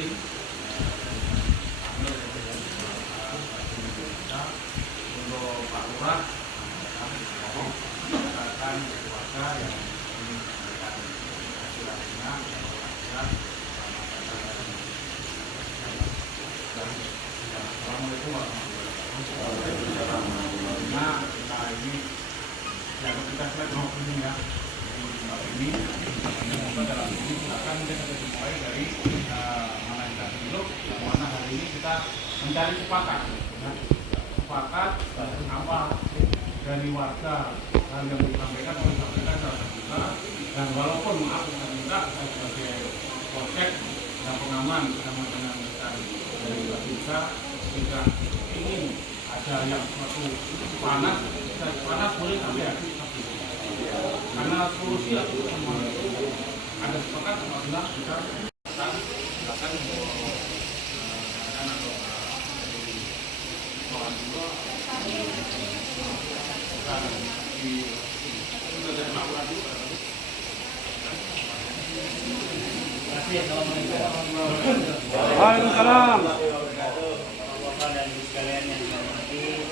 izin untuk Pak Lurah mengatakan warga yang ingin memberikan hasil-hasilnya Assalamualaikum warahmatullahi wabarakatuh. Nah, kita ini yang kita selesai ini ya ini semoga dalam ini silakan kita dimulai dari mana kita dulu mana hari ini kita mencari sepakat sepakat apa dari warga hal yang disampaikan secara terbuka dan walaupun maaf kita minta sebagai proses dan pengaman bersama dengan dari Babinsa tidak ingin ada yang suatu panas boleh tapi karena solusi itu semua ada sepakat apabila kita akan Waalaikumsalam. Bapak dan ibu sekalian yang saya hormati,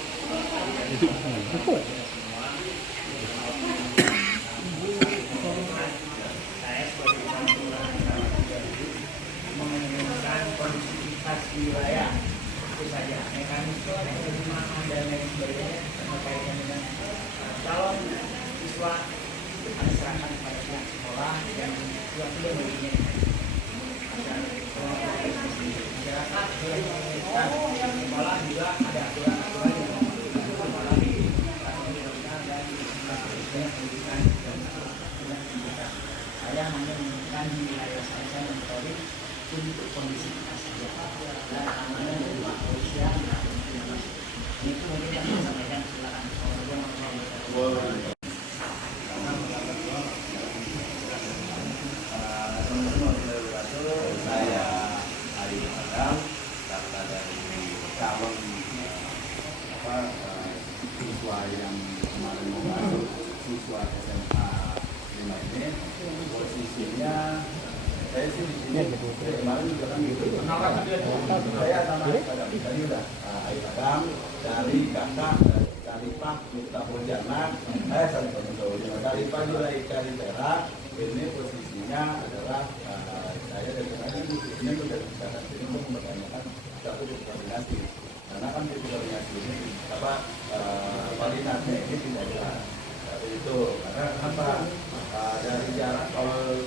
saya sebagai mengumumkan kondusivitas di wilayah itu saja mekanisme penerimaan dan lain sebagainya berkaitan dengan calon siswa harus serahkan kepada pihak sekolah dan sudah baginya masyarakat yang menginginkan sekolah juga ada aturan-aturan yang mempengaruhi pendidikan dan pendidikan saya hanya menginginkan di wilayah saya monitoring untuk kondisi saja dan keamanan dari kepolisian itu mungkin yang saya sampaikan. Silakan. Saya Ali Adam, data dari calon siswa yang kemarin mau masuk siswa SMA 5 ini. Posisinya saya sih di sini kemarin juga kan gitu. Saya sama tadi udah Ali Adam dari kakak dari Pak Miftahul Jannah, dari Pak Julai dari Perak. Ini posisinya adalah saya dari tadi ini sudah disahkan ini untuk mempertanyakan satu koordinasi karena kan di koordinasi ini koordinasinya ini tidak jelas dari itu karena kenapa dari jarak kalau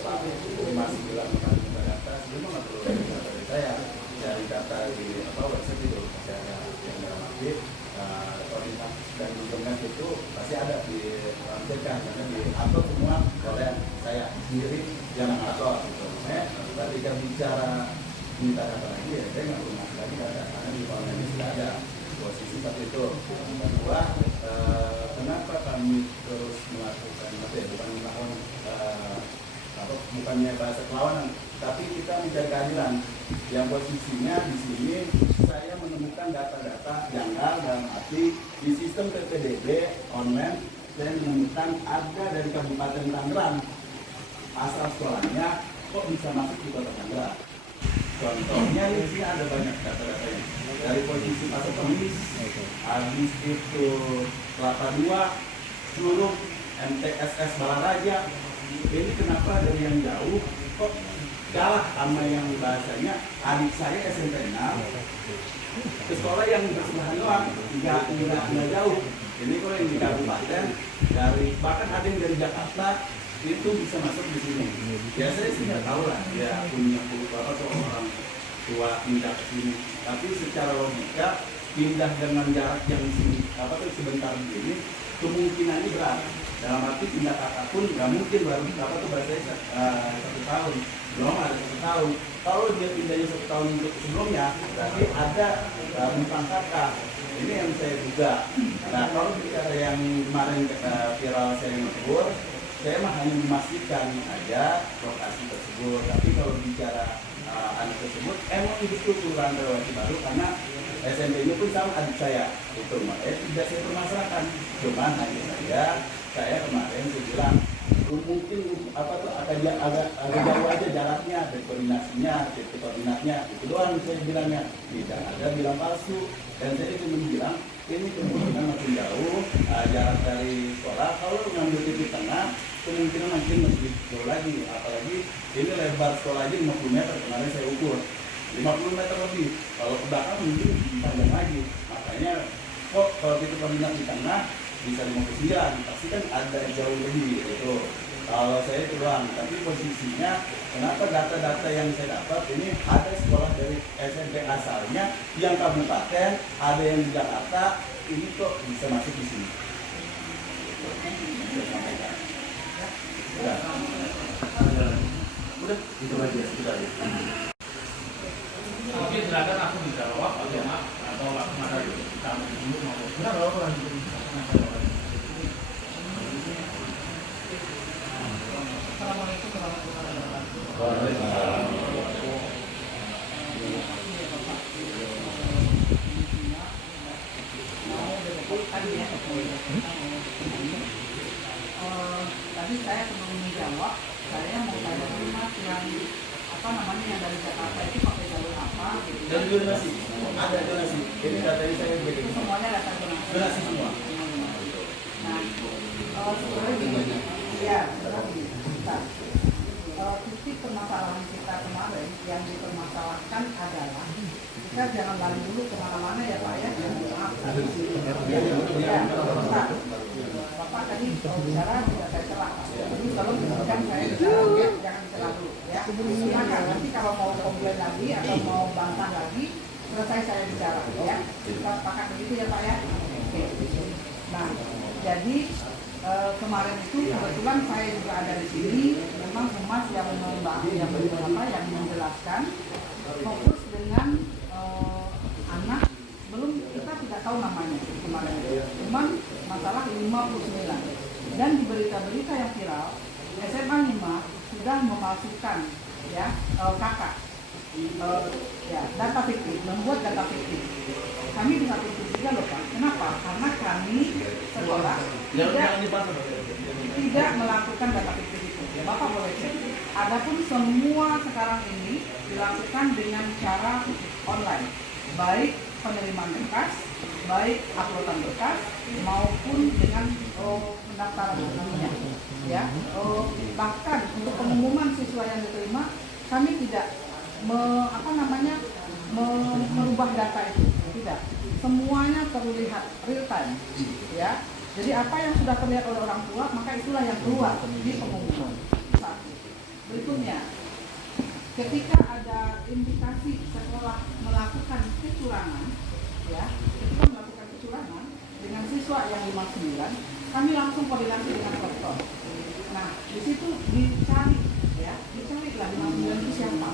sampai 59 ke atas itu nggak perlu dari saya dari data di website itu masih ada yang dalamnya koordinasi dan koordinasi itu pasti ada dilampirkan karena diatur semua oleh saya sendiri yang mengatur gitu. Ketika bicara minta data lagi ya saya nggak perlu ngasih lagi data karena di online ini sudah ada posisi seperti itu. Yang kedua, kenapa kami terus melakukan bukan melawan bukannya bahasa perlawanan, tapi kita mencari keadilan. Yang posisinya di sini saya menemukan data-data janggal dalam arti di sistem PPDB online saya menemukan ada dari Kabupaten Tangerang asal sekolahnya kok bisa masuk di Kota Tangerang. Contohnya di sini ada banyak data-datanya dari posisi Pasar Kemis, habis itu Kelapa II, seluruh MTSS Balaraja. Ini kenapa dari yang jauh kok kalah sama yang bahasanya adik saya SMP 6 ke sekolah yang bersebelahan doang, nggak jauh. Ini kalau yang di kabupaten dari bahkan ada yang dari Jakarta itu bisa masuk di sini. Ya saya sih nggak tahu lah ya punya orang tua pindah ke sini. Tapi secara logika pindah dengan jarak yang sebentar begini kemungkinannya berat. Dalam arti pindah kakak pun nggak mungkin baru bahasanya 1 tahun, belum ada 1 tahun. Kalau dia pindahnya 1 tahun untuk sebelumnya, berarti ada bukan kakak. Ini yang saya duga. Nah kalau bicara yang kemarin viral saya tegur, saya mah hanya memastikan aja lokasi tersebut. Tapi kalau bicara anak tersebut, emang itu turun relasi baru karena SMP-nya pun sama adik saya. Itu makanya tidak saya permasalahkan. Cuman hanya saja saya kemarin saya bilang mungkin agak jauh aja jaraknya, dan koordinasinya, titik koordinatnya, itu doang saya bilangnya. Tidak ada bilang palsu. Dan saya cuma bilang ini kemungkinan makin jauh jarak dari sekolah. Kalau ngambil titik tengah, kemungkinan makin lebih jauh lagi. Apalagi ini lebar sekolah aja 50 meter, kemarin saya ukur 50 meter lebih. Kalau ke belakang mungkin panjang lagi. Makanya kok kalau titik koordinat di tengah bisa 59, pasti kan ada jauh lebih itu. Kalau saya itu doang, tapi posisinya kenapa data-data yang saya dapat ini ada sekolah dari SMP asalnya yang kabupaten, ada yang di Jakarta, ini kok bisa masuk di sini. Udah, itu aja, sudah. Oke, silakan aku dijawab atau enggak, atau langsung ada kita dulu mau. Benar, kalau lanjutin. Assalamualaikum warahmatullahi wabarakatuh. Tadi saya sebelum menjawab, saya mau tanya dulu Mas yang yang dari Jakarta itu pakai jalur apa? Gitu. Dan donasi, ada donasi. Jadi data ini saya beri. Semuanya data donasi. Donasi semua. Nah, sebenarnya gini, ya, titik permasalahan kita kemarin yang dipermasalahkan adalah kita jangan lari dulu kemana-mana ya Pak ya. Maaf. Ya, Pak. Bapak tadi bicara tidak saya celah. Jadi kalau misalkan saya bicara jangan dicelah dulu ya. Silakan nanti kalau mau komplain lagi atau mau bantah lagi selesai saya bicara ya. Kita sepakat begitu ya Pak ya. Oke. Nah, jadi kemarin itu kebetulan saya juga ada di sini. Memang Humas yang menjelaskan fokus dengan anak belum kita tidak tahu namanya kemarin itu. Cuman masalah 59 dan di berita-berita yang viral SMA 5 sudah memasukkan ya kakak ya data fiktif, membuat data fiktif. Kami di satu sisi juga loh Pak. Kenapa? Karena kami sekolah tidak melakukan data fiktif itu. Bapak boleh cek. Adapun semua sekarang ini dilakukan dengan cara online, baik penerimaan berkas, baik uploadan berkas maupun dengan pendaftaran namanya. Ya, bahkan untuk pengumuman siswa yang diterima, kami tidak merubah data itu, tidak. Semuanya terlihat real time, ya. Jadi apa yang sudah terlihat oleh orang tua, maka itulah yang keluar di pengumuman. Satu. Berikutnya, ketika ada indikasi sekolah melakukan kecurangan, ya, ketika melakukan kecurangan dengan siswa yang 59, kami langsung koordinasi dengan rektor. Nah, di situ dicari, ya, dicarilah 59 itu siapa.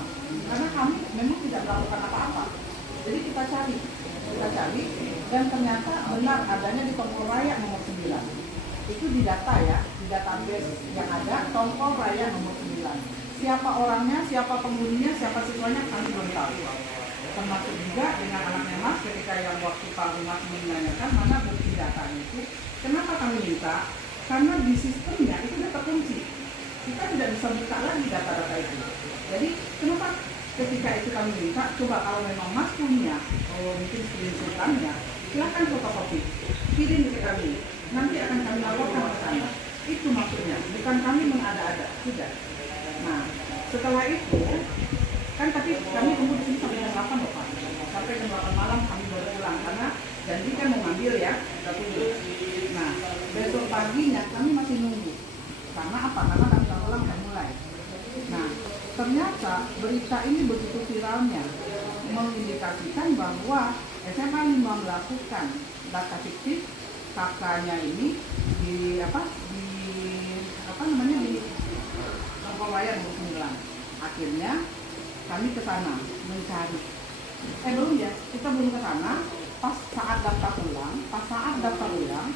Karena kami memang tidak melakukan apa-apa. Jadi kita cari, dan ternyata benar adanya di Tongkol Raya nomor 9. Itu di data ya, di database yang ada Tongkol Raya nomor 9. Siapa orangnya, siapa penghuninya, siapa siswanya kami belum tahu. Termasuk juga dengan anaknya Mas ketika yang waktu Pak Mas menanyakan mana bukti data itu. Kenapa kami minta? Karena di sistemnya itu sudah terkunci. Kita tidak bisa buka lagi data-data itu. Jadi kenapa ketika itu kami minta, coba kalau memang Mas punya, mungkin screenshot-nya, silakan fotokopi, kirim ke kami. Nanti akan kami laporkan ke sana. Itu maksudnya, bukan kami mengada-ada, tidak. Nah, setelah itu, kan tapi kami tunggu di sini sampai jam 8 loh Pak. Sampai jam 8 malam kami baru pulang, karena janji kan mau ngambil ya, kita tunggu. Nah, besok paginya kami masih nunggu. Karena apa? Karena kami pulang dan mulai. Nah, ternyata berita ini begitu viralnya mengindikasikan bahwa SMA 5 melakukan data fiktif kakaknya ini di Tongkol Raya nomor 9. Akhirnya kami ke sana mencari. Belum ya, kita belum ke sana. Pas saat daftar ulang,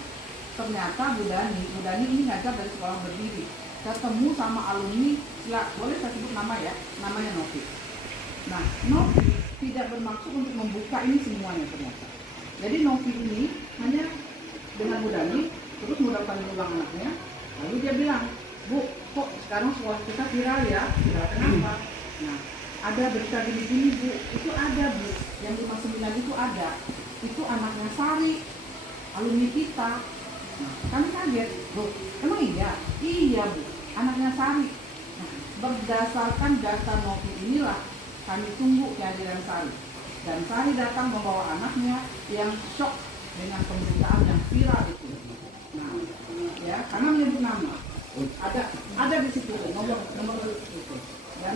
ternyata Bu Dani ini ngajar dari sekolah berdiri. Ketemu sama alumni, boleh saya sebut nama ya, namanya Novi. Nah, Novi tidak bermaksud untuk membuka ini semuanya ternyata. Jadi Novi ini hanya dengan Bu Dani, terus mendaftar ulang anaknya, lalu dia bilang, Bu, kok sekarang sekolah kita viral ya? Viral kenapa? Nah, ada berita gini-gini Bu, itu ada Bu, yang 59 itu ada. Itu anaknya Sari, alumni kita. Nah, kami kaget, Bu, emang iya? Iya Bu, anaknya Sari. Nah, berdasarkan data Novi inilah kami tunggu kehadiran Sari. Dan Sari datang membawa anaknya yang shock dengan pemberitaan yang viral itu. Nah, ya, karena menyebut nama. Ada di situ nomor itu. Dan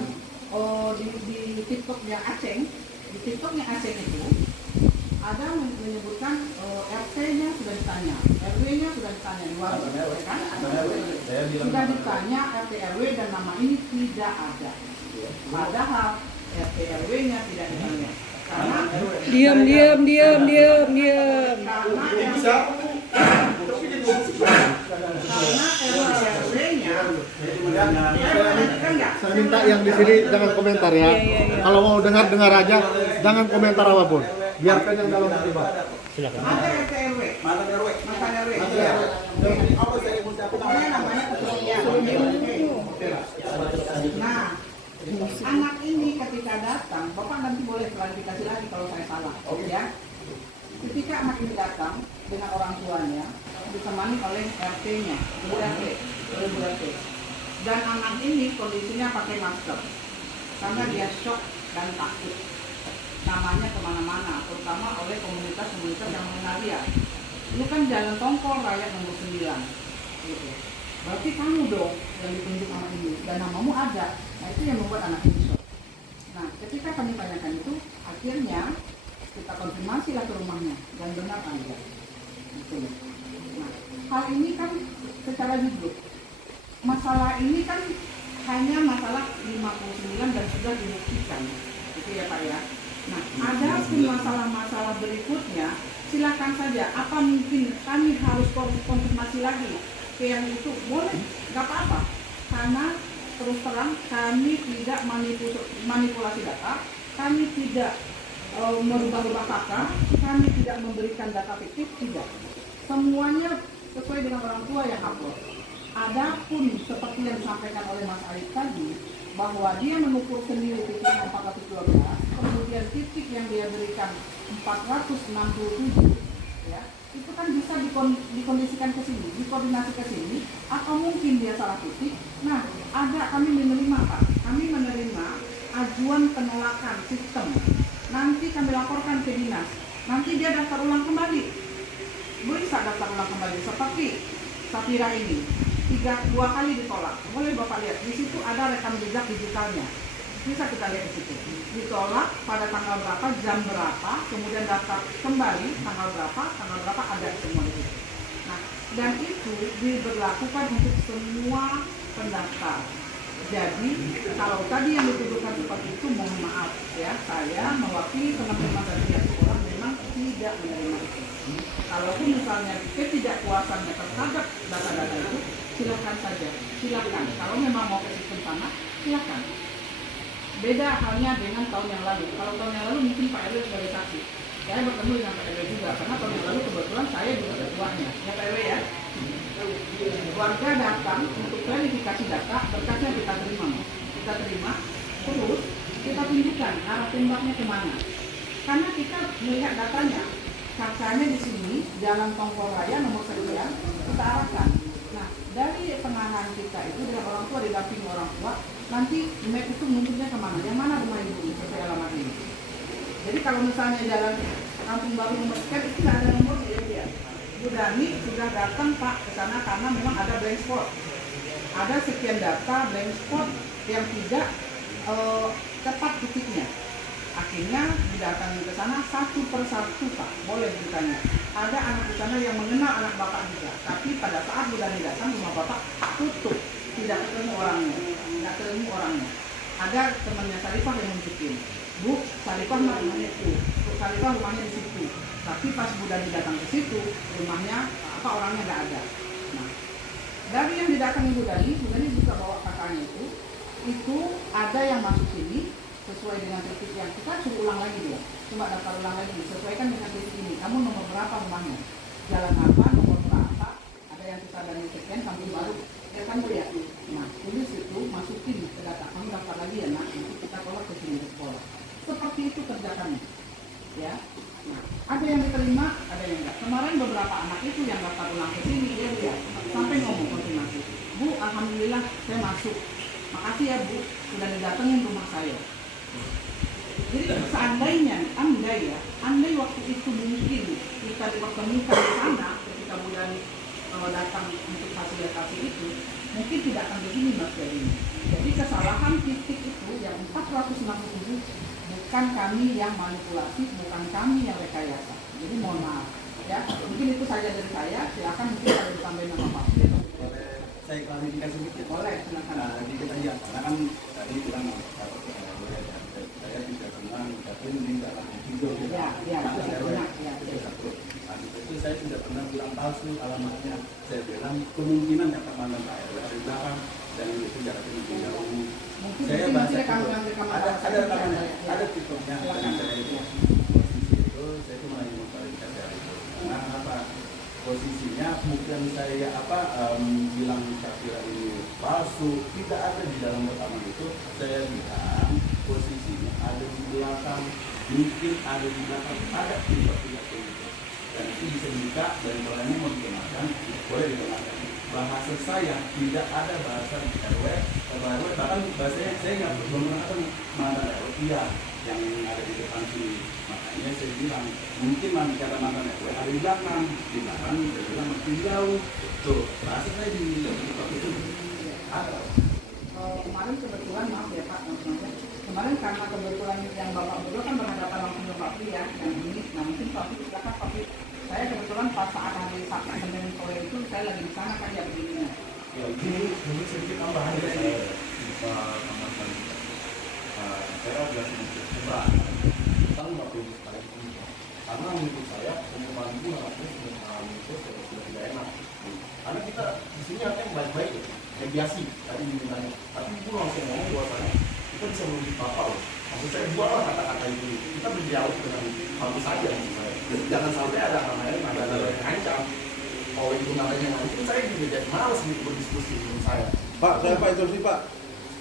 di TikToknya Aceng, itu ada menyebutkan RT-nya sudah ditanya, RW-nya sudah ditanya, kan? Sudah ditanya RT RW dan nama ini tidak ada. Padahal RT RW-nya tidak ditanya. Karena Diam. Saya minta yang di sini jangan komentar ya. Kalau mau dengar aja, jangan komentar apapun. Biarkan yang dalam terlibat. Silakan. ada RT RW, Mantan RW. Iya. Apa saya mengucapkan Pokoknya namanya ketua. Nah, anak ini ketika datang, Bapak nanti boleh klarifikasi lagi kalau saya salah, ya. Ketika anak ini datang dengan orang tuanya, ditemani oleh RT-nya, Bu RT. Dan anak ini kondisinya pakai masker, karena dia shock dan takut. Namanya kemana-mana, terutama oleh komunitas-komunitas yang mengenal dia. Ini kan jalan Tongkol Raya nomor 9, gitu. Berarti kamu dong yang ditunjuk anak ini, dan namamu ada. Nah itu yang membuat anak ini shock. Nah ketika kami tanyakan itu, akhirnya kita konfirmasi lah ke rumahnya, dan benar ada. Gitu. Nah hal ini kan secara jujur, masalah ini kan hanya masalah 59 dan sudah dibuktikan, gitu ya Pak ya. Nah, ada pun masalah-masalah berikutnya, silakan saja. Apa mungkin kami harus konfirmasi lagi ke yang itu? Boleh, nggak apa-apa. Karena terus terang kami tidak manipulasi data, kami tidak merubah-rubah kata, kami tidak memberikan data fiktif, tidak. Semuanya sesuai dengan orang tua yang upload. Adapun seperti yang disampaikan oleh Mas Arif tadi, bahwa dia mengukur sendiri titiknya 412, kemudian titik yang dia berikan 467, ya, itu kan bisa dikondisikan ke sini, dikoordinasi ke sini, atau mungkin dia salah titik. Nah, kami menerima Pak, kami menerima ajuan penolakan sistem. Nanti kami laporkan ke dinas, nanti dia daftar ulang kembali, bisa daftar ulang kembali seperti Safira ini. 2 kali ditolak. Boleh Bapak lihat, di situ ada rekam jejak digitalnya. Bisa kita lihat di situ. Ditolak pada tanggal berapa, jam berapa, kemudian daftar kembali tanggal berapa ada semua di situ. Nah, dan itu diberlakukan untuk semua pendaftar. Jadi, kalau tadi yang dituduhkan seperti itu, mohon maaf ya, saya mewakili teman-teman dari pihak sekolah memang tidak menerima itu. Kalaupun misalnya ketidakpuasannya terhadap data-data itu, silakan saja, silakan. Kalau memang mau ke sistem sana, silakan. Beda halnya dengan tahun yang lalu. Kalau tahun yang lalu mungkin Pak RW sebagai saksi. Saya bertemu dengan Pak RW juga, karena tahun yang lalu kebetulan saya juga ketuanya. Ya Pak RW ya. Warga datang untuk verifikasi data, berkasnya kita terima, terus kita tunjukkan arah tembaknya kemana. Karena kita melihat datanya, kakaknya di sini, Jalan Tongkol Raya nomor 9, kita arahkan. Nah, dari pengaruhan kita itu dengan orang tua, didampingi orang tua, nanti map itu menunjuknya kemana, yang mana rumah ibu sesuai alamat ini. Jadi kalau misalnya jalan Kampung Baru nomor sekian, itu tidak ada nomornya ya. Bu Dani sudah datang Pak ke sana karena memang ada blank spot. Ada sekian data blank spot yang tidak tepat titiknya. Akhirnya didatangi ke sana satu persatu Pak, boleh ditanya. Ada anak di sana yang mengenal anak Bapak juga, tapi pada saat Bu Dani datang rumah Bapak tutup, tidak ketemu orangnya. Ada temannya Sarifah yang nunjukin, Bu, Sarifah rumahnya itu, Bu Sarifah rumahnya di situ. Tapi pas Bu Dani datang ke situ, rumahnya orangnya nggak ada. Nah, dari yang didatangi Bu Dani juga bawa kakaknya itu ada yang masuk sini sesuai dengan titik yang kita suruh ulang lagi dia, coba daftar ulang lagi, sesuaikan dengan titik ini. Kamu nomor berapa rumahnya? Jalan apa? Nomor berapa? Ada yang kita dari sekian sampai baru ya kan ya. Nah, tulis itu masukin ke data. Kamu daftar lagi ya nak, nanti kita tolak ke sini ke sekolah. Seperti itu kerja kami. Ya. Nah, ada yang diterima, ada yang enggak. Kemarin beberapa anak itu yang daftar ulang ke sini dia sampai ngomong konfirmasi. Bu, alhamdulillah saya masuk. Makasih ya Bu, sudah didatengin rumah saya. Jadi seandainya, andai waktu itu mungkin kita dipertemukan di sana ketika bulan datang untuk fasilitasi itu, mungkin tidak akan begini Mas Jadi. Jadi kesalahan titik itu yang 467 bukan kami yang manipulasi, bukan kami yang rekayasa. Jadi mohon maaf. Ya, mungkin itu saja dari saya. Silakan mungkin ada ditambahin nama Pak. Saya klarifikasi sedikit. Boleh, silakan. Dikit aja, karena kan tadi bilang saya tidak senang, tapi ini dalam video. Ya, Itu satu. Itu saya tidak pernah bilang palsu alamatnya. Saya bilang kemungkinan kata mantan Pak RW ada di belakang dan itu jaraknya lebih jauh. Mungkin Saya mungkin bahasa nanti itu ada rekamannya, ada titiknya dan saya itu posisi itu saya cuma ingin mengklarifikasi hal itu. Karena apa? Posisinya bukan saya bilang Syafira ini palsu, tidak ada di dalam rekaman itu. Saya bilang posisinya ada di belakang, mungkin ada di belakang, ada tidak itu. Dan itu bisa dibuka dan kalau mau digunakan boleh digunakan. Bahasa saya tidak ada bahasa RW, bahkan bahasanya saya nggak menggunakan mantan RW, iya yang ada di depan sini. Makanya saya bilang mungkin kata mantan RW ada di belakang, saya bilang makin jauh. Tuh bahasa saya di itu ada. Kemarin kebetulan maaf ya Pak, kemarin karena kebetulan yang Bapak berdua kan berhadapan langsung dengan Pak Pri ya, yang ini, nah mungkin Pak Pri silakan Pak Pri. Saya kebetulan pas saat hari Sabtu Senin sore itu saya lagi di sana kan ya begini. Ya ini sedikit tambahan dari saya tambahkan. Saya jelasin coba tentang mobil sekali ini. Karena menurut saya pengumuman itu harusnya itu sudah tidak enak. Karena kita di sini ada yang baik-baik ya, mediasi tadi dibilangnya. Tapi itu langsung ngomong bahwasanya kita bisa merugi bapak loh. Maksud saya buatlah kata-kata itu. Kita berdialog dengan bagus saja maksud saya. Jangan sampai ada namanya yang ngancam. Kalau itu namanya ngancam, saya juga jadi malas gitu berdiskusi dengan saya. Pak, saya Pak itu sih Pak.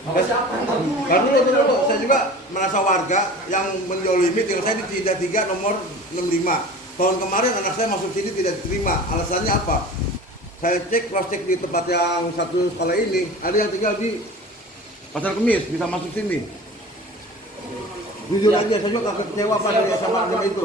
Siapa yang Kan dulu, saya juga merasa warga yang menjolimi tinggal saya di 33 nomor 65. Tahun kemarin anak saya masuk sini tidak diterima. Alasannya apa? Saya cross check di tempat yang satu sekolah ini, ada yang tinggal di Pasar Kemis, bisa masuk sini. Jujur aja, saya juga kecewa Pak dari SMA itu.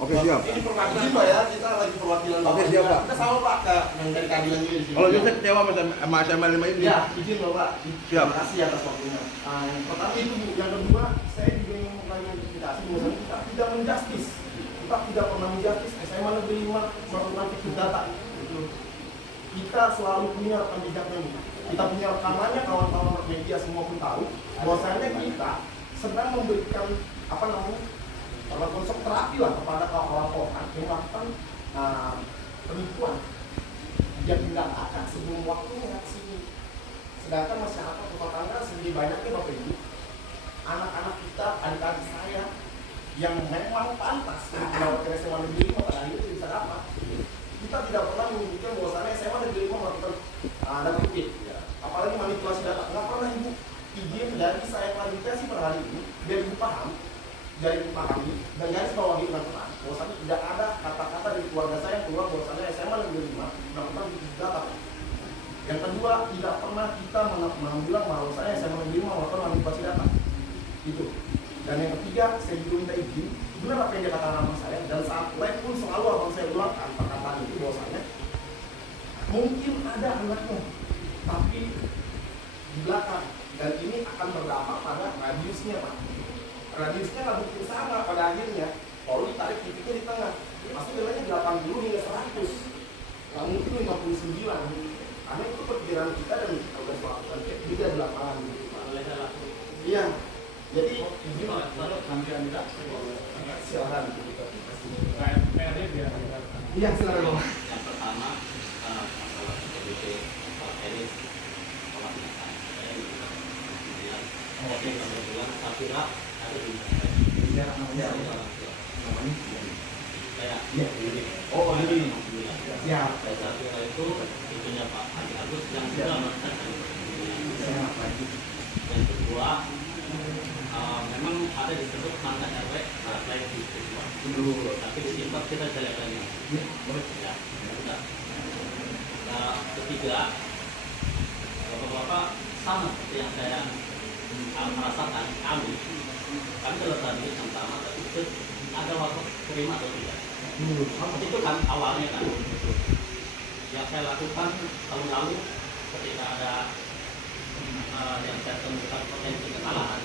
Oke, siap. Ini perwakilan Pak ya, kita lagi perwakilan. Oke, siap Pak. Kita sama Pak yang dari keadilan ini. Kalau gitu saya kecewa sama SMA 5 ini. Ya, izin loh Pak. Siap. Terima kasih atas waktunya. Yang pertama itu Bu, yang kedua saya juga ingin mengklarifikasi bahwa kita tidak menjustis. Kita tidak pernah menjustis SMA Negeri 5 melakukan big data. Kita selalu punya rekam jejaknya. Kita punya rekamannya, kawan-kawan media semua pun tahu bahwasanya kita sedang memberikan konsep terapi lah kepada orang-orang yang melakukan penipuan yang tidak akan sebelum waktunya sini. Sedangkan masyarakat tetangga sendiri banyaknya Bapak Ibu, anak-anak kita, adik-adik saya yang memang pantas mendapatkan SMA Negeri 5 pada akhirnya bisa dapat. Kita tidak pernah menyebutkan bahwasannya SMA Negeri 5 melakukan data kutip, apalagi manipulasi data. Nggak pernah Ibu izin dari saya klarifikasi pada hari ini biar Ibu paham, dari Ibu pahami dan garis bawahi dengan tenang bahwasannya tidak ada kata-kata dari keluarga saya yang keluar bahwasannya SMA Negeri 5 melakukan data. Yang kedua, tidak pernah kita bilang bahwa saya SMA Negeri 5 melakukan manipulasi data. Itu. Dan yang ketiga, saya juga minta izin, benar apa yang dikatakan abang saya, dan sampai pun selalu abang saya ulangkan perkataan itu bahwasanya mungkin ada anaknya, tapi di belakang, dan ini akan berdampak pada radiusnya Pak. Radiusnya nggak mungkin sama pada akhirnya, kalau ditarik titiknya di tengah, pasti nilainya 80 hingga 100, nggak mungkin 59. Karena itu perkiraan kita dan kalau melakukan cek juga di lapangan. Iya. Jadi ini nanti Anda silakan. Iya silakan. Yang pertama masalah PDP Pak Eris sekolah binatang. Saya bilang oke kebetulan Syafira ada di saya Iya. oh ini Siap. saya kira itu itunya Pak Haji Agus yang sudah melakukan yang kedua memang ada disebut mantan RW lain di Siswa tapi di Siswa kita jelek lagi ya sudah. Ketiga bapak-bapak sama seperti yang saya merasakan kami dalam tadi yang sama tapi ada waktu terima atau tidak itu kan awalnya kan yang saya lakukan tahun lalu ketika ada yang saya temukan potensi kesalahan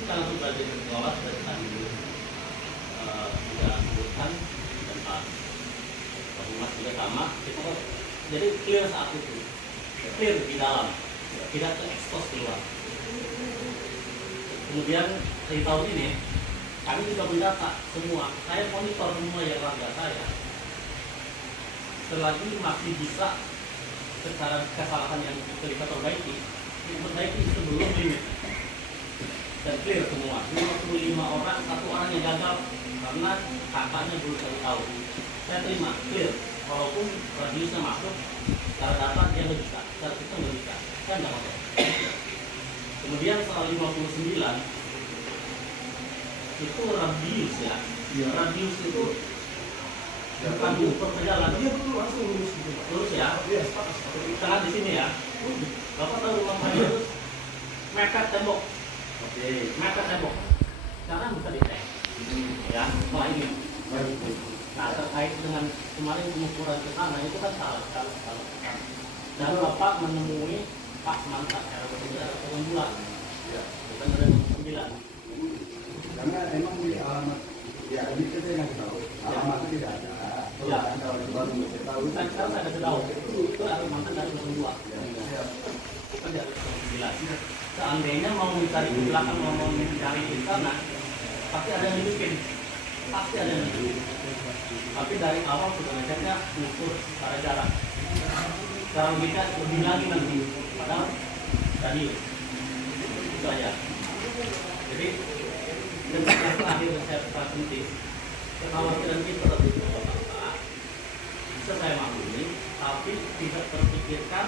kita langsung belajar menjawab dari tadi sudah sebutkan tentang Mas juga sama kita jadi clear saat itu clear di dalam tidak terekspos keluar. Kemudian dari tahun ini kami juga mendata semua, saya monitor semua yang warga saya. Selagi masih bisa secara kesalahan yang kita perbaiki, diperbaiki sebelum limit. Dan clear semua, 55 orang, 1 orang yang gagal karena kakaknya belum tahu. Saya terima, clear. Walaupun radiusnya masuk, cara data dia nggak bisa, cara kita nggak bisa. Saya nggak mau. Kemudian soal 59 itu radius ya. Radius itu bukan ukur perjalanan. Iya betul, langsung lurus gitu. Lurus ya. Iya. Tengah di sini ya. Bapak tahu rumah radius mepet tembok. Oke. Mepet tembok. Sekarang bisa dicek. Ya, setelah ini. Nah terkait dengan kemarin pengukuran ke sana itu kan salah. Dan Bapak menemui Pak Mantan RW bulan. Bukan ada 9. Karena emang di alamat ya ini kita yang tahu alamatnya tidak ada. Ya. Kalau baru kita tahu. Sekarang saya kasih tahu itu RW Mantan dari 2. Bukan dari 9. Seandainya mau mencari di belakang mau mencari di sana, pasti ada yang bikin. Pasti ada yang bikin. Tapi dari awal sudah ngeceknya ukur secara jarak. Sekarang kita lebih lagi nanti. Padahal tadi itu aja. Jadi yang terakhir yang saya penting kekhawatiran kita lebih Bapak bisa saya maklumi, tapi tidak terpikirkan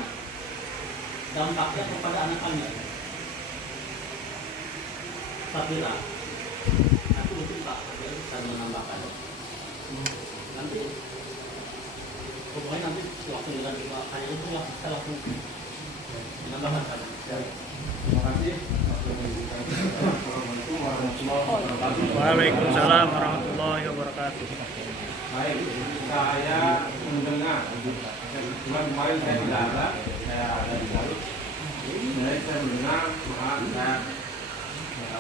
dampaknya kepada anak-anak. Saya kira aku mungkin Pak bisa menambahkan nanti pokoknya nanti langsung dengan Pak Haji itu saya langsung menambahkan saja. Terima kasih. Waalaikumsalam warahmatullahi wabarakatuh. Baik, saya mendengar. Kebetulan kemarin saya tidak ada, saya ada di Garut. Jadi saya mendengar, maka saya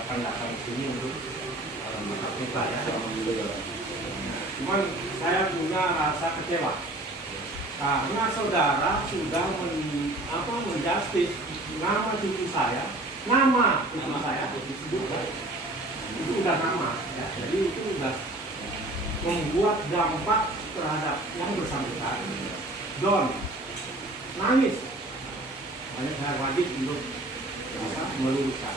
akan datang ke sini untuk menangkap kita ya. Cuman saya punya rasa kecewa karena saudara sudah menjustis nama cucu saya, nama disebutkan. Itu udah nama, ya. Jadi itu udah membuat dampak terhadap yang bersangkutan. Don nangis, banyak saya wajib untuk meluruskan.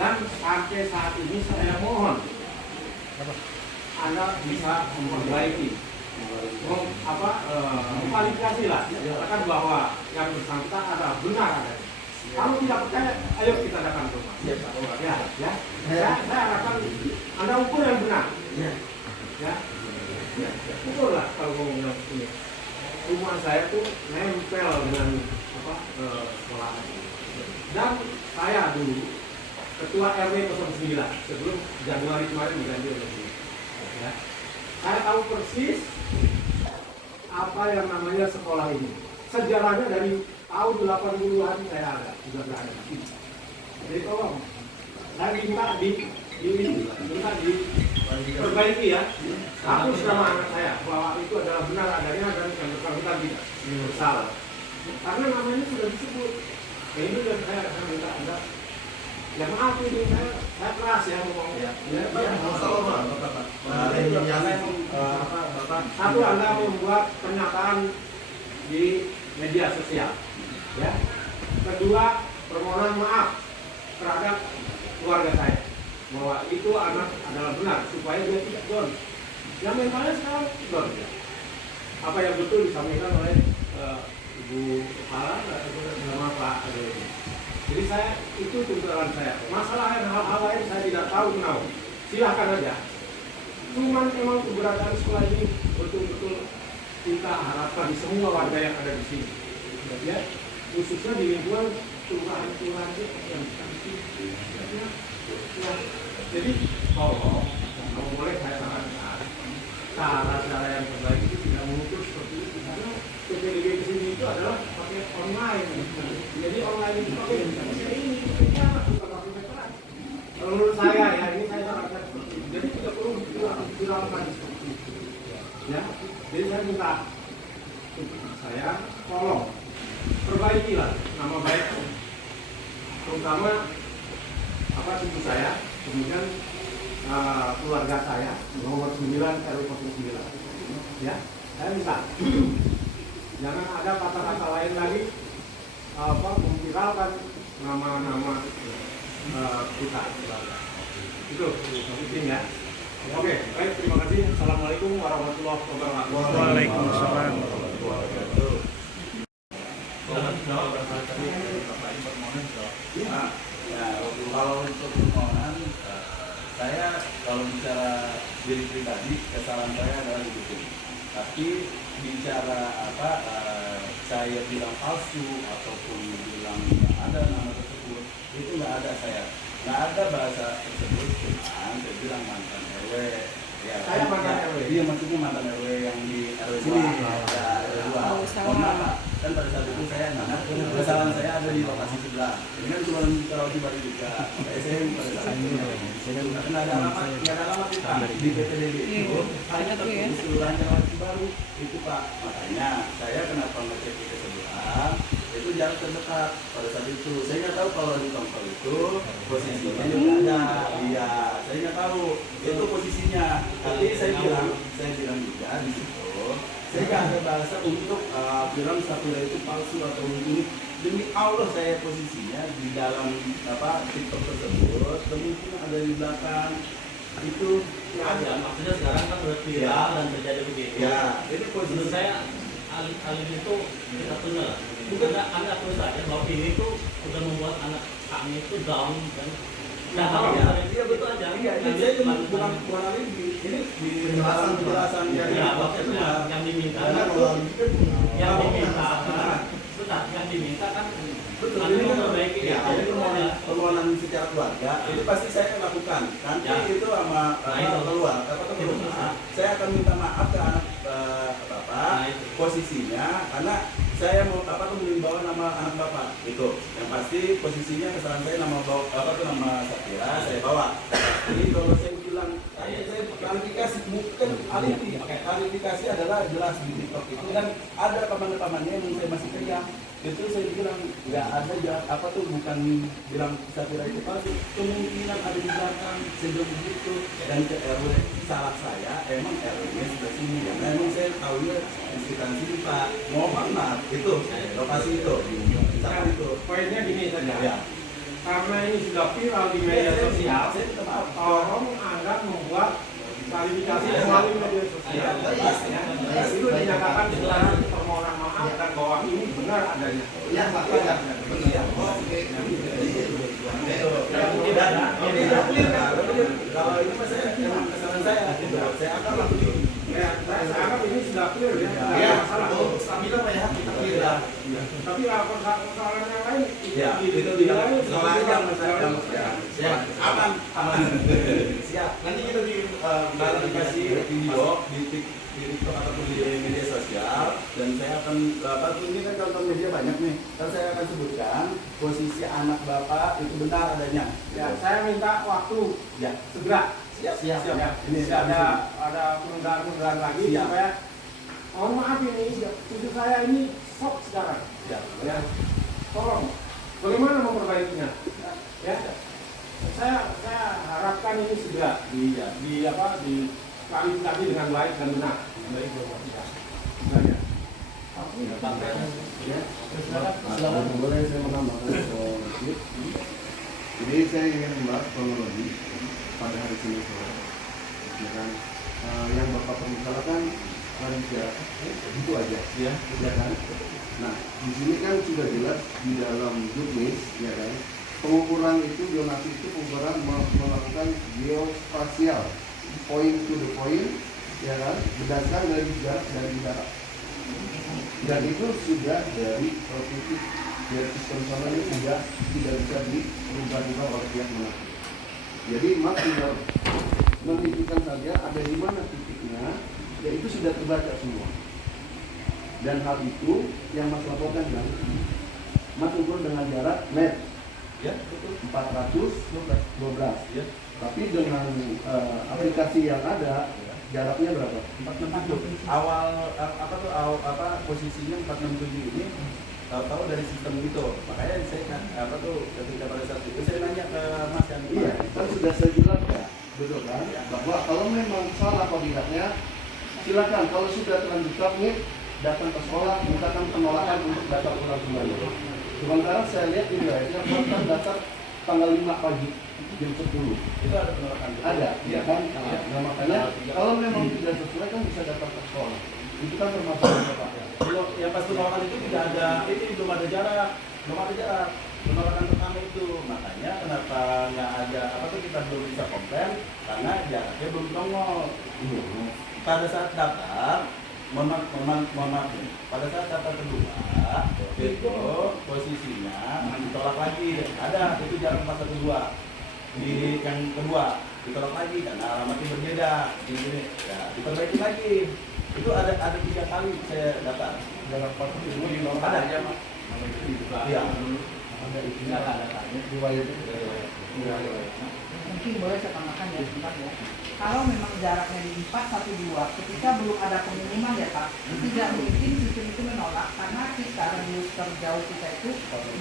Dan sampai saat ini saya mohon Anda bisa memperbaiki, memvalifikasi lah, katakan bahwa yang bersangkutan adalah benar ada. Kalau tidak percaya, ayo kita datang ke rumah. Ya. Saya harapkan Anda ukur yang benar. Ya. Ukur lah kalau ngomong ini. Rumah saya tuh nempel dengan sekolah. Dan saya dulu ketua RW 09 sebelum Januari kemarin diganti oleh dia. Ya. Saya tahu persis apa yang namanya sekolah ini. Sejarahnya dari tahun 80-an saya ada, sudah berada. Jadi tolong, saya minta diperbaiki ya. Aku sama anak saya bahwa itu adalah benar adanya dan yang bersangkutan tidak bersalah. Karena namanya sudah disebut. Ya ini sudah saya minta Anda. Ya maaf ini saya keras ya ngomongnya. Satu Anda membuat pernyataan di media sosial, ya. Kedua, permohonan maaf terhadap keluarga saya bahwa itu anak adalah benar supaya dia tidak down. Yang mentalnya sekarang luar biasa. Apa yang betul disampaikan oleh Ibu Kepala sama Pak Adewi. Jadi saya itu tuntutan saya. Masalah hal-hal lain saya tidak tahu kenapa. Silahkan aja. Cuman emang keberadaan sekolah ini betul-betul kita harapkan di semua warga yang ada di sini. Ya, khususnya di lingkungan kelurahan-kelurahan yang kita di sini. Ya, jadi kalau boleh saya sarankan cara-cara yang terbaik itu tidak mengukur seperti itu karena PPDB di sini itu adalah pakai online. Jadi online itu pakai ini pakai veteran. Kalau menurut saya ya ini saya sarankan seperti itu. Jadi tidak perlu diviralkan seperti itu. Ya, jadi saya minta saya tolong perbaikilah nama baik terutama ibu saya, kemudian keluarga saya nomor 9 RW 09. Ya, saya minta jangan ada kata-kata lain lagi memviralkan nama-nama kita. Itu penting ya. Oke, baik, terima kasih. Assalamualaikum warahmatullahi wabarakatuh. Waalaikumsalam. Kalau untuk permohonan, saya kalau bicara diri pribadi, kesalahan saya adalah begitu. Tapi bicara saya bilang palsu ataupun bilang nggak ada nama tersebut, itu nggak ada saya. Nggak ada bahasa tersebut, cuman saya bilang mantan RW. Ya, Saya mantan RW. Iya, maksudnya mantan RW yang di RW 2. Ya, RW 2. Kan pada saat itu saya kesalahan saya ada di lokasi sebelah. Ini kan cuma kalau di Bali juga. SM pada saat itu. Nggak ada alamat kita di PPDB itu. Hanya usulan Jalan Baru itu Pak. Makanya saya kenapa ngecek ke sebelah itu jalan terdekat pada saat itu. Saya nggak tahu kalau di Tongkol itu posisinya juga ada. Iya, saya nggak tahu itu posisinya. Tapi saya bilang juga di situ. Saya nggak ada bahasa untuk bilang Sapira itu palsu atau ini. Demi Allah saya posisinya di dalam TikTok tersebut, kemungkinan ada di belakang itu ada. Maksudnya sekarang kan udah viral dan terjadi begitu. Ya, itu posisi menurut saya alih itu kita tunda. Bukan Anda akui saja bahwa ini tuh udah membuat anak kami itu down dan nggak tahu ya. Iya betul aja. Iya, ini saya bukan alibi. Ini penjelasan dari yang diminta yang diminta kan betul. Ini memperbaiki ya. Ini permohonan secara keluarga. Ini pasti saya lakukan. Nanti itu sama keluar saya akan minta maaf ke anak bapak posisinya karena saya mau membawa nama anak bapak itu. Yang pasti posisinya kesalahan saya nama Sapira saya bawa. Jadi kalau saya bilang saya klarifikasi bukan alibi. Klarifikasi adalah jelas di TikTok itu dan ada paman-pamannya yang saya masih teriak. Itu saya bilang nggak ada bukan bilang Sapira itu palsu, kemungkinan ada di belakang sebelum begitu dan ke RW salah saya emang RW-nya sebelah sini karena emang saya tahunya di sekitar sini Pak. Mohon maaf itu lokasi itu saat itu. Poinnya gini saja. Ya. Karena ini sudah viral di media sosial, tolong Anda membuat klarifikasi melalui media sosial. Itu dinyatakan secara permohonan maaf dan bahwa ini benar adanya. Ya, benar. Kalau ini saya kesalahan saya akan lakukan. Saya anggap ini sudah clear ya. Ya, Masalah. stabil apa ya? Kita clear. Tapi persoalan yang lain Ya, itu dia. Sekolah aja siap. Aman. Siap. Nanti kita di klarifikasi video di TikTok ataupun di media sosial dan saya akan ini kan contoh media banyak nih. Dan saya akan sebutkan posisi anak bapak itu benar adanya. ya, saya minta waktu Ya, segera. siap. Ya, Ini ada penundaan lagi supaya mohon maaf ini cucu saya ini shock sekarang. Ya. Ya, tolong bagaimana memperbaikinya? Ya, saya harapkan ini segera diklarifikasi dengan baik dan benar. Baik buat kita. Saja. Silakan, boleh saya menambahkan sedikit. Jadi saya ingin membahas kronologi pada hari Senin sore. Ya kan, yang Bapak permasalahkan ya itu aja ya kan. Nah di sini kan sudah jelas di dalam juknis ya kan, pengukuran itu zonasi itu pengukuran melakukan geospasial point to the point ya kan, berdasarkan dari jarak dari darat, dan itu sudah dari titik dari sistem sana ini sudah tidak bisa diubah-ubah oleh pihak manapun. Jadi Mas tinggal menunjukkan saja ada di mana titiknya, ya itu sudah terbaca semua. Dan hal itu yang Mas laporkan kan, Mas ukur dengan jarak net ya 412 ya. Tapi dengan aplikasi yang ada jaraknya berapa? 467. Posisinya 467 ini tahu dari sistem itu. Makanya saya ketika pada saat itu saya nanya ke Mas yang iya, kan sudah saya bilang ya, betul kan? Bahwa kalau memang salah koordinatnya silakan, kalau sudah terlanjur submit datang ke sekolah mintakan penolakan untuk data ulang kembali. Sementara saya lihat ini ya, data tanggal 5 pagi jam 10 itu ada penolakan? Ada, ya kan? Nah makanya kalau memang tidak sesuai kan bisa datang ke sekolah. Itu kan termasuk Pak. Kalau yang pas penolakan itu tidak ada, ini belum ada jarak. Penolakan pertama itu, makanya kenapa nggak ada kita belum bisa komplain karena jaraknya belum nongol. Pada saat daftar, mohon maaf, pada saat daftar kedua itu posisinya ditolak lagi, ada itu jarak 412 di yang kedua ditolak lagi karena alamatnya berbeda, ya diperbaiki lagi. Itu ada 3 kali saya daftar jarak 412 ada aja Mas. Iya. Ada isinya datanya riwayat mungkin boleh saya tambahkan ya sebentar ya. Kalau memang jaraknya di 412 ketika belum ada pengumuman ya Pak, tidak mungkin sistem itu menolak karena kita radius terjauh kita itu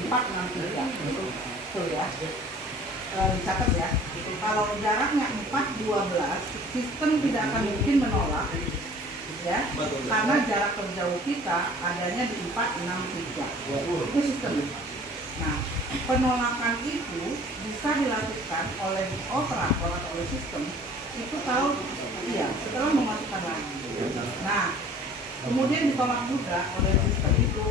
463 betul ya, dicatat ya. Kalau jaraknya 412 sistem tidak akan mungkin menolak ya, karena jarak terjauh kita adanya di 463 itu sistem. Nah, penolakan itu bisa dilakukan oleh operator atau oleh sistem itu tahu iya setelah memasukkan lagi. Nah, kemudian ditolak juga oleh sistem itu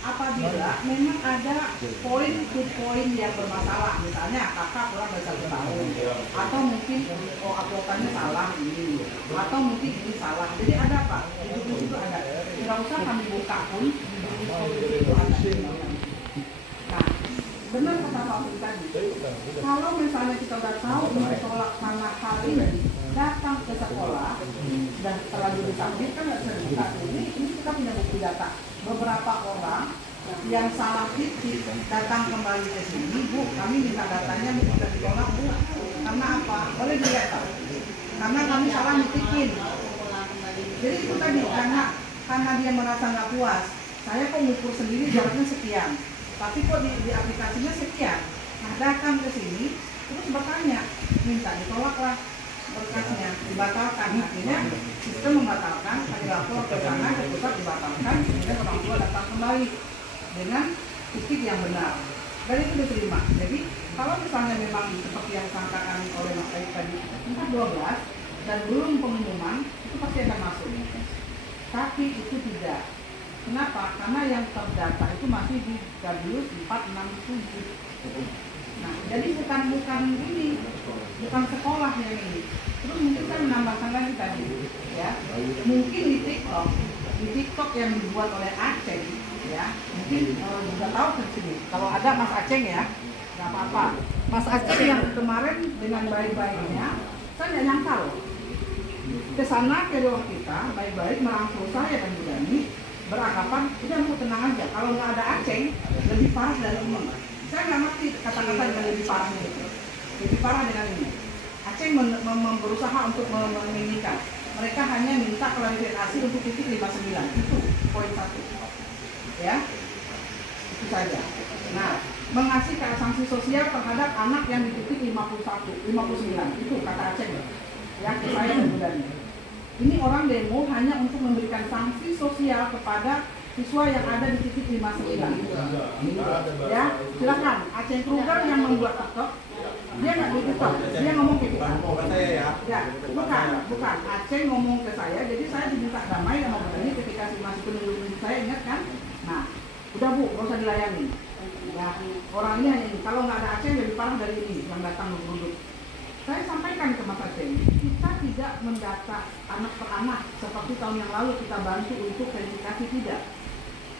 apabila memang ada poin to poin yang bermasalah, misalnya kakak kurang dari 1 tahun, atau mungkin uploadannya salah ini, atau mungkin ini salah. Jadi ada Pak, itu ada. Tidak usah kami buka pun itu ada. Nah, benar kata Pak Fuli tadi. Kalau misalnya kita udah tahu menolak karena hal ini, datang ke sekolah dan terlanjur disubmit kan nggak bisa dibuka. Ini kita punya bukti data. Beberapa orang yang salah titik datang kembali ke sini, Bu, kami minta datanya bisa ditolak Bu. Karena apa? Boleh dilihat Pak. Karena kami salah nitikin. Jadi itu tadi karena dia merasa nggak puas. Saya kok ngukur sendiri jaraknya sekian. Tapi kok di aplikasinya sekian. Nah, datang ke sini terus bertanya, minta ditolaklah berkasnya, dibatalkan. Akhirnya sistem membatalkan, kami lapor ke sana, ke pusat dibatalkan, kemudian orang tua datang kembali dengan titik yang benar. Dan itu diterima. Jadi kalau misalnya memang seperti yang disangkakan oleh Mas Aik tadi 412 dan belum pengumuman, itu pasti akan masuk. Tapi itu tidak. Kenapa? Karena yang terdata itu masih di W 467. Nah, jadi bukan ini, bukan sekolah yang ini. Terus mungkin saya menambahkan lagi tadi, ya, mungkin di TikTok yang dibuat oleh Aceh, ya, mungkin juga tahu ke sini. Kalau ada Mas Aceh ya, nggak apa-apa. Mas Aceh yang kemarin dengan baik-baiknya, saya nggak nyangka loh. Ke sana ke ruang kita, baik-baik merangkul saya dan Bu Dani, beranggapan udah mau tenang aja. Kalau nggak ada Aceh, lebih parah dari ini. Saya nggak ngerti kata-kata yang lebih parah ini. Lebih parah dengan ini. Aceh berusaha untuk menginginkan. Mereka hanya minta klarifikasi untuk titik 59. Itu poin 1. Ya, itu saja. Nah, mengasih sanksi sosial terhadap anak yang di titik 59. Itu kata Aceh. Ya, ke saya dan Budani. Ini orang demo hanya untuk memberikan sanksi sosial kepada siswa yang ada di titik 59. Ya, silakan. Aceh Kruger yang membuat TikTok, dia nggak di TikTok, dia ngomong kayak gitu. Ya, bukan. Aceh Aceh ngomong ke saya, jadi saya diminta damai sama Bu Dani ketika masih penunjuk saya, ingat kan? Nah, udah Bu, nggak usah dilayani. Ya, orang ini hanya ini. Kalau nggak ada Aceh lebih parah dari ini yang datang berunduk. Saya sampaikan ke Mas Aceh, kita tidak mendata anak per anak seperti tahun yang lalu kita bantu untuk verifikasi, tidak.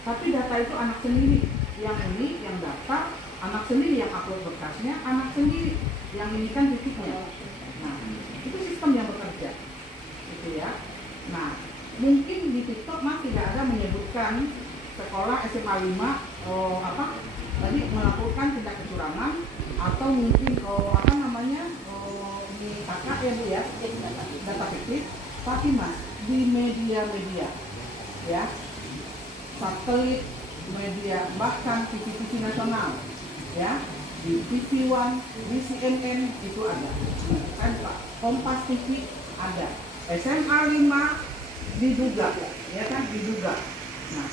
Tapi data itu anak sendiri. Yang ini yang data anak sendiri, yang upload berkasnya anak sendiri, yang ini kan titiknya. Nah, itu sistem yang bekerja, gitu ya. Nah, mungkin di TikTok Mas tidak ada menyebutkan sekolah SMA 5 tadi melakukan tindak kecurangan, atau mungkin ini kakak ya Bu ya, data fiktif. Tapi Mas, di media-media ya, satelit, media, bahkan TV nasional ya, di TV One, di CNN itu ada, kan Pak, Kompas TV ada, SMA 5 diduga, ya kan, diduga. Nah,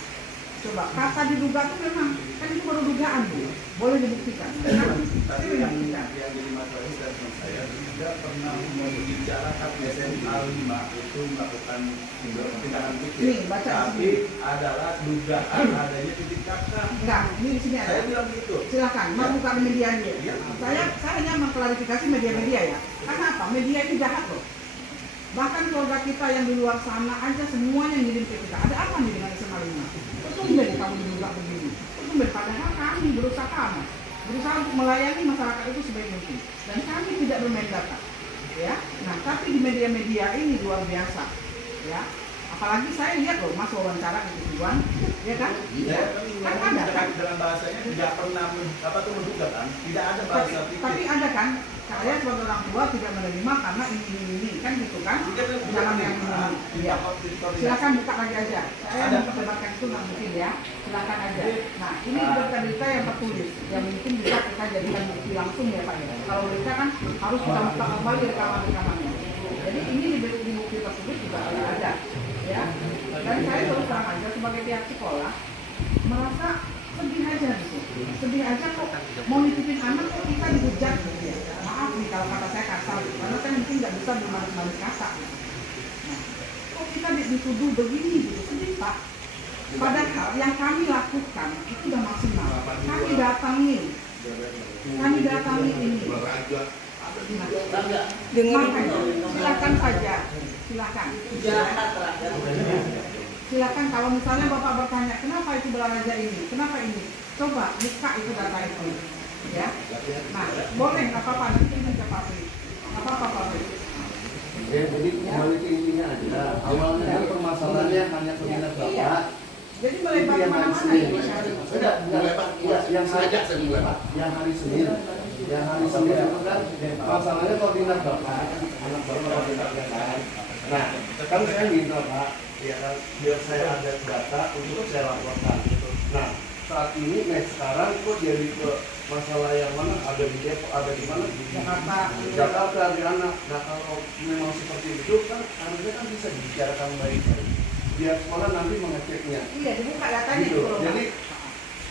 coba kata diduga itu memang kan itu baru dugaan Bu, boleh dibuktikan. Tapi yang jadi masalah statement saya tidak pernah membicarakan SMA 5 itu melakukan tindakan fiktif. Nih, baca tapi adalah dugaan adanya titik kakak. Enggak, ini di sini ada. Saya bilang gitu. Silakan, Mas buka di media aja. Saya hanya mengklarifikasi media-media ya. Karena apa? Media itu jahat loh. Bahkan keluarga kita yang di luar sana aja semuanya ngirim ke kita. Ada apa nih dengan SMA 5? Tumben kamu diduga begini. Tumben, padahal kami berusaha untuk melayani masyarakat itu sebaik mungkin. Dan kami tidak bermain data. Ya. Nah, tapi di media-media ini luar biasa. Ya. Apalagi saya lihat loh Mas wawancara ke tujuan, ya kan? Iya, Kan ada kan? dalam bahasanya tidak pernah menduga kan? Tidak ada bahasa fiktif. Tapi ada kan? Saya sebagai orang tua tidak menerima karena ini kan gitu kan? Jangan yang ini. Iya. Silakan buka lagi aja. Saya memperdebatkan itu nggak mungkin ya. Silakan aja. Nah, ini berita yang tertulis yang mungkin bisa kita jadikan bukti langsung ya Pak ya. Kalau berita kan harus kita buka kembali rekaman-rekamannya. Jadi ini di bukti tersebut juga ada. Ya, dan saya terus terang aja sebagai pihak sekolah merasa sedih aja gitu, sedih aja kok mau nitipin anak kok kita dihujat gitu ya. Maaf nih kalau kata saya kasar, karena saya mungkin nggak bisa bermanis-manis kasar. Nah, kok kita dituduh begini gitu, sedih Pak. Padahal yang kami lakukan itu udah maksimal. Kami datangi ini. Makanya, silakan saja. Silakan kalau misalnya Bapak bertanya kenapa itu Belaraja ini, kenapa ini, coba buka itu data itu, ya. Nah, boleh nggak apa-apa nanti ini ke Pak Fri. Ya, jadi kembali ke intinya aja. Awalnya kan permasalahannya hanya peminat Bapak. Iya. Jadi melebar kemana-mana ini. Sudah, melebar. Iya, yang saja saya melebar. Yang hari Senin itu kan masalahnya koordinat Bapak, anak Bapak koordinat kan. Nah, kan saya minta Pak, ya kan, biar saya ada data untuk saya laporkan. Nah, saat ini, sekarang kok jadi ke masalah yang mana, ada di Depok, ada di mana? Jakarta di anak. Nah, kalau memang seperti itu kan harusnya kan bisa dibicarakan baik-baik. Biar sekolah nanti mengeceknya. Iya, dibuka datanya gitu. Jadi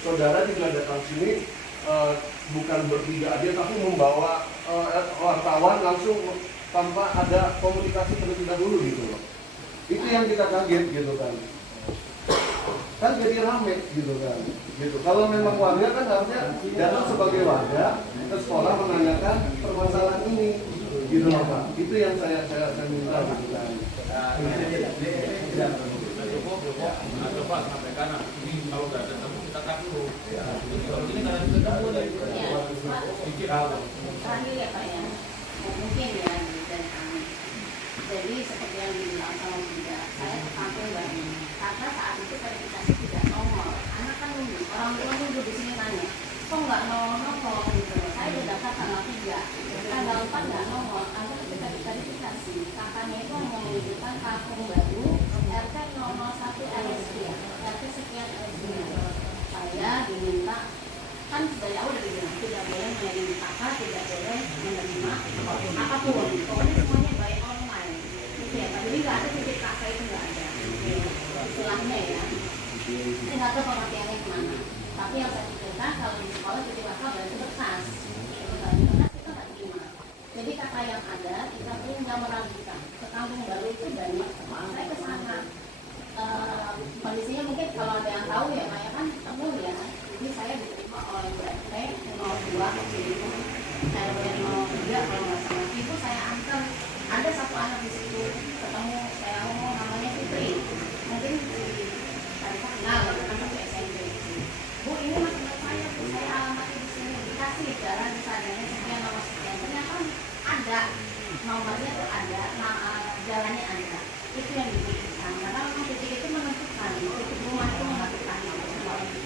saudara juga datang sini bukan bertiga aja, tapi membawa wartawan langsung tanpa ada komunikasi terlebih dahulu gitu loh. Itu yang kita kaget gitu kan. Kan jadi rame gitu kan. Gitu. Kalau memang warga kan harusnya datang sebagai warga ke sekolah menanyakan permasalahan ini gitu loh Pak. Itu yang saya minta gitu kan. Coba sampaikan ini kalau nggak ketemu kita takut. Ini karena ketemu dari pikir apa? Terakhir ya Pak ya, mungkin ya dari kami. Jadi seperti yang dibilang sama Bunda, saya tertampil banget. Karena saat itu verifikasi tidak nongol. Anak kan nunggu, orang tua nunggu di sini nanya, kok nggak nongol gitu. Saya udah daftar tanggal 3, tanggal 4 nggak nongol. Karena ketika diverifikasi, kakaknya itu hanya menunjukkan kartu baru RT 001 RSG, RT sekian RSG. Saya diminta, kan dari awal dari bilang tidak boleh melayani kakak, tidak boleh menerima apapun. Pokoknya semuanya by online. Gitu ya, jadi nggak ada titik kakak itu nggak ada. Istilahnya ya. Saya nggak tahu pengertiannya kemana. Tapi yang saya pikirkan kalau di sekolah titik kakak berarti berkas. Berkas kita nggak terima. Jadi kakak yang ada kita pun nggak meragukan. Ke kampung baru itu ada nomornya tuh ada, jalannya ada. Itu yang dibutuhkan. Karena memang titik itu menentukan, titik rumah itu menentukan semua itu.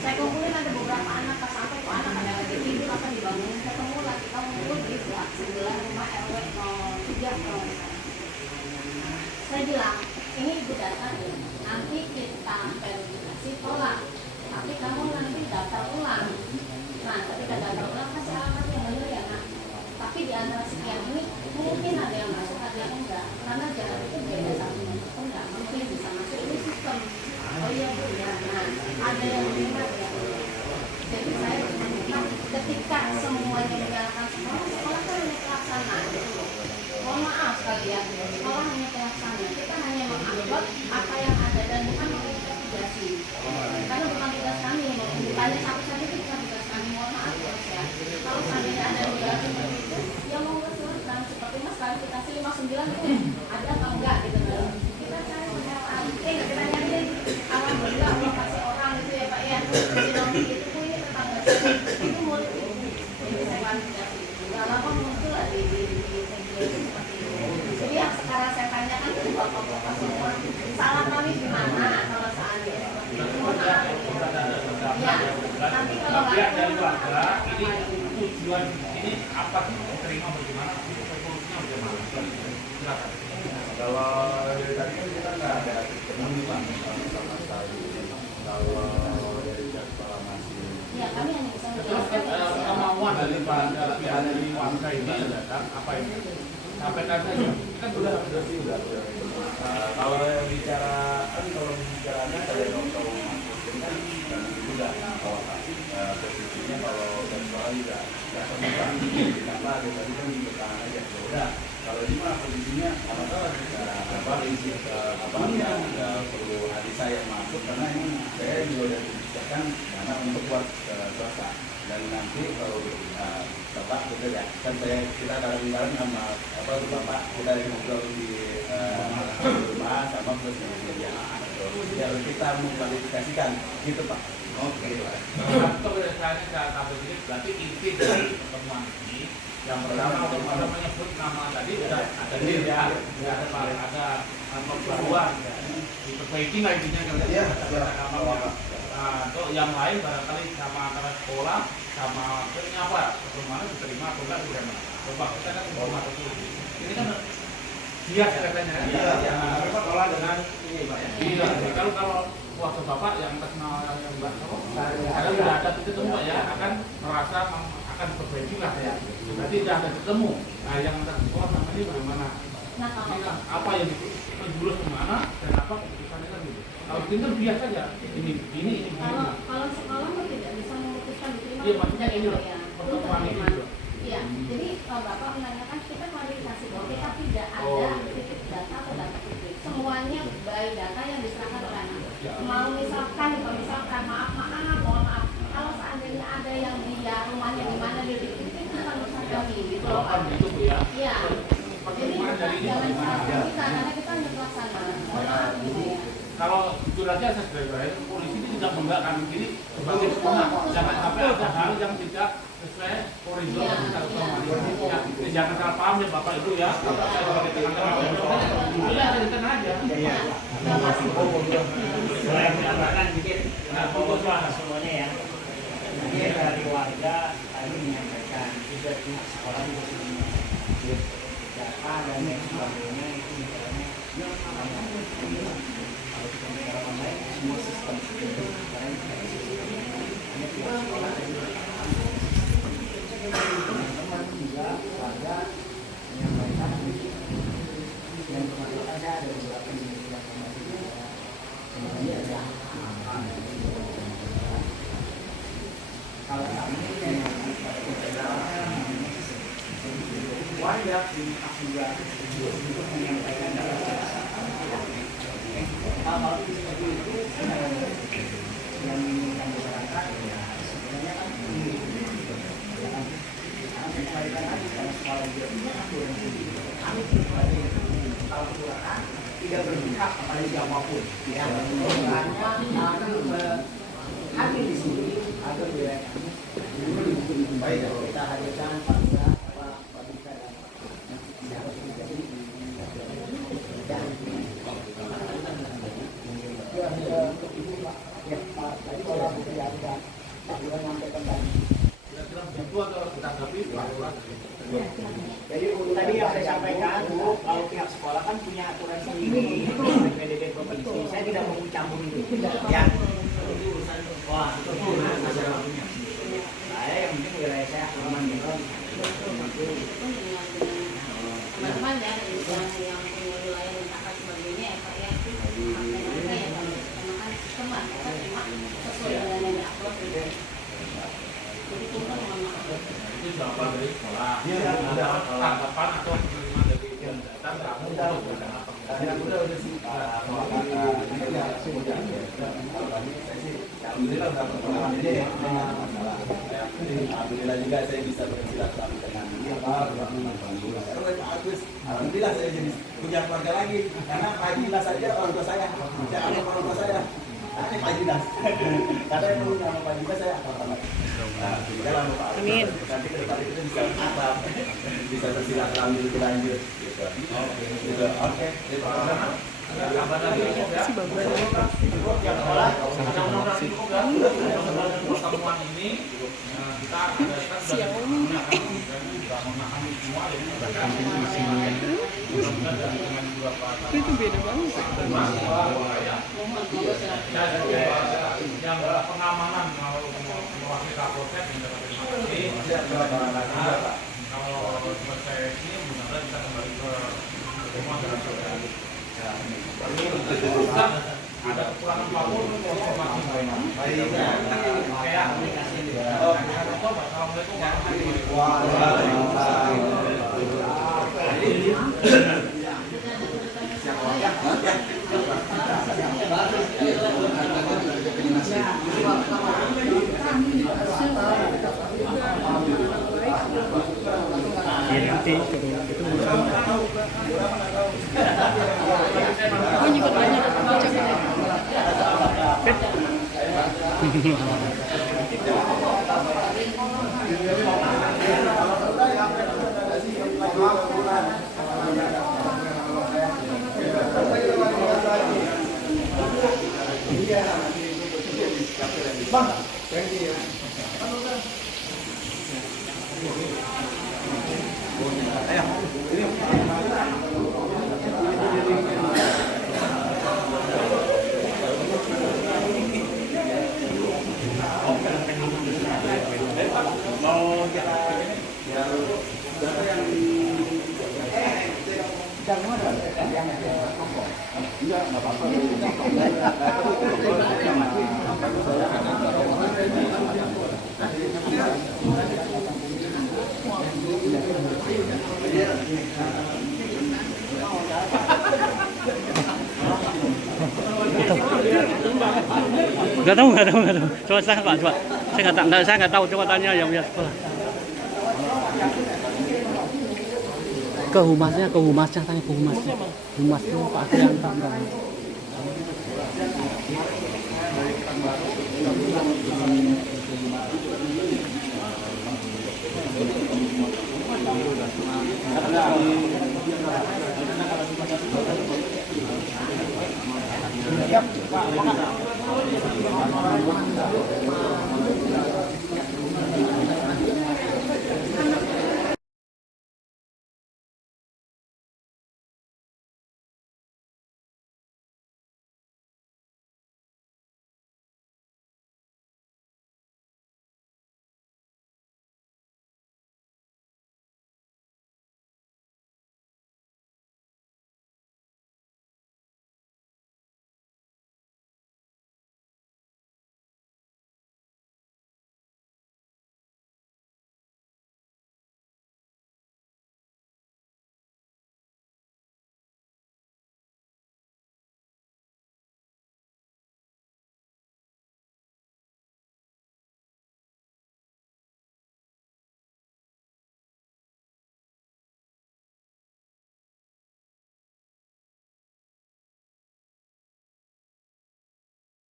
Saya kumpulin ada beberapa anak, pas sampai tuh anak ada lagi tidur apa dibangunin, ketemu lagi kita ngumpul di blok sebelah rumah RW 03 kalau nggak salah. Saya bilang, ini ibu data ya, nanti kita verifikasi tolak, tapi kamu nanti daftar ulang. Nah, ketika daftar ulang kasih alamat yang benar ya nak. Tapi di antara sekian ini mungkin ada yang masuk, ada yang enggak. Karena jalan itu beda satu untuk enggak, mungkin bisa masuk ini sistem. Oh iya bu ya, nah ada yang menerima ada yang enggak. Jadi saya meminta ketika semuanya dinyalakan sekolah, sekolah kan hanya pelaksana. Mohon maaf kalian, sekolah hanya pelaksana. Kita hanya mengupload apa yang ada dan bukan menginvestigasi. Karena bukan tugas kami, ditanya satu-satu itu bukan tugas kami. Mohon maaf ya. Kalau seandainya ada negara seperti itu, ya mau silahkan. Seperti mas klarifikasi 59 itu ada atau enggak gitu kan? Kita cari pendapat. Kita nyari alhamdulillah Allah kasih orang itu ya Pak ya. Di nomor itu pun ini tetangga saya itu murid itu. Jadi saya klarifikasi. Gak lama muncul lah di media itu seperti itu. Jadi yang sekarang saya tanyakan itu bapak-bapak semua. Salah kami di mana kalau seandainya seperti itu? Mohon maaf ya. Nanti kalau Pihak dari lapor, warga ini tujuan ini apa sih, terima bagaimana, solusinya bagaimana? Silakan. Kalau dari tadi kan kita nggak ada penemuan sama sekali. Kalau dari jadwal masih ya kami hanya bisa Terus menjelaskan kemauan dari warga ini adalah apa ini? Sampaikan saja. Kan sudah sih udah. Kalau bicara kalau bicaranya saya tahu kan dan itu udah kalau posisinya kalau dan soal juga nggak semua ditambah ada tadi kan di depan aja udah. Kalau ini mah posisinya apa isi apa yang perlu adik saya masuk karena ini saya juga udah dibicarakan karena untuk buat swasta dan nanti kalau bapak kita ya kan kita bareng-bareng sama apa bapak kita ngobrol di rumah sama plus media biar kita mengklarifikasikan gitu pak. Oke. Atau berdasarkan cara tabel ini berarti inti dari pertemuan ini yang pertama ada menyebut nama tadi udah ada deal ya, ada pembaruan diperbaiki lah intinya kalau nama. Nah, untuk yang lain barangkali sama antara sekolah sama ini apa bagaimana diterima atau enggak bagaimana? Coba kita kan informa ini kan bias katanya. Iya. Sekolah dengan ini pak ya. Iya. Kalau waktu bapak yang atas nama yang mbak karena sudah ada titik temu pak ya akan merasa akan perbaiki lah ya. Berarti sudah ada ketemu. Nah yang antar sekolah sama ini bagaimana? Nah, kalau Ini kan apa yang menjurus kemana dan apa keputusannya kan gitu. Kalau ini kan biasa aja. Ini. kalau sekolah mah tidak bisa memutuskan diterima Iya, maksudnya tidak ini loh, ya. pertemuan ini Untuk juga. Iya, jadi Bapak menanyakan kita klarifikasi bahwa kita tidak ada Oh. titik data atau data titik. Semuanya by data yang diserahkan oleh anak. Mau misalkan, maaf, mohon maaf. Kalau seandainya ada yang dia rumahnya di mana dia titik itu bukan urusan kami gitu loh Pak. Itu Bu ya. Iya. Jadi jangan salah kita karena kita hanya pelaksana. Mohon maaf gitu ya. Kalau jujur aja saya sebagai polisi ini tidak membanggakan diri sebagai sekolah. Jangan sampai ada hal yang tidak sesuai koridor yang kita lakukan. Ya, jangan salah paham ya Bapak Ibu ya. Saya sebagai teman-teman ya di tengah aja. Iya. Boleh menambahkan sedikit. Nah, fokus lah semuanya ya. Ini dari warga tadi menyampaikan juga di sekolah juga sudah data dan lain sebagainya itu misalnya kalau kita bicara online semua sistem karena kita hanya pihak sekolah teman-teman juga warga menyampaikan yang termasuk ada beberapa informasi sebenarnya ada kalau kami warga juga untuk menyampaikan dalam hal-hal seperti itu yang diinginkan masyarakat ya sebenarnya kan kami kembalikan lagi karena sekolah juga kami sebagai kepala kelurahan tidak berpihak kepada siapapun ya hanya kami di sini atau wilayah kami baik kita hadirkan pada Pak Bika dan Jadi tadi yang saya sampaikan, Bu, kalau pihak sekolah kan punya aturan sendiri dari PDB provinsi. Saya tidak mau campur itu. Ya. Wah, itu saya yang penting wilayah saya aman gitu. Teman-teman ya yang punya wilayah lintasan sebagainya ya Pak ya, haknya mereka ya kalau menggunakan sistem lah, kita terima sesuai dengan yang diupload gitu. Jadi kita mohon maaf. Itu jawaban dari sekolah. Ada tanggapan atau penerimaan dari dan kamu untuk Alhamdulillah juga saya bisa bersilaturahmi dengan alhamdulillah saya jadi punya keluarga lagi karena Pak Dinas saja orang tua saya, saya anak orang tua saya, anak Pak Dinas. Karena yang punya nama Pak Dinas saya akan banget. Amin. Nanti ke depan itu bisa akrab, bisa bersilaturahmi lebih lanjut. Oke. kabar lagi ya. Pertemuan ini kita adakan sudah memahami semua itu beda banget. Yang pengamanan kalau mewakili Kapolsek yang dapat kalau selesai ini benar-benar kita kembali ke rumah dengan saudara. Ada kekurangan apapun informasi baik. Kayak aplikasi ini. Assalamualaikum warahmatullahi Oh, juga banyak Nggak tahu. Coba saya Pak, coba. Saya nggak tahu. Coba tanya yang punya sekolah. Ke humasnya, tanya ke humasnya. Humasnya Pak Trianta. Siap, Pak.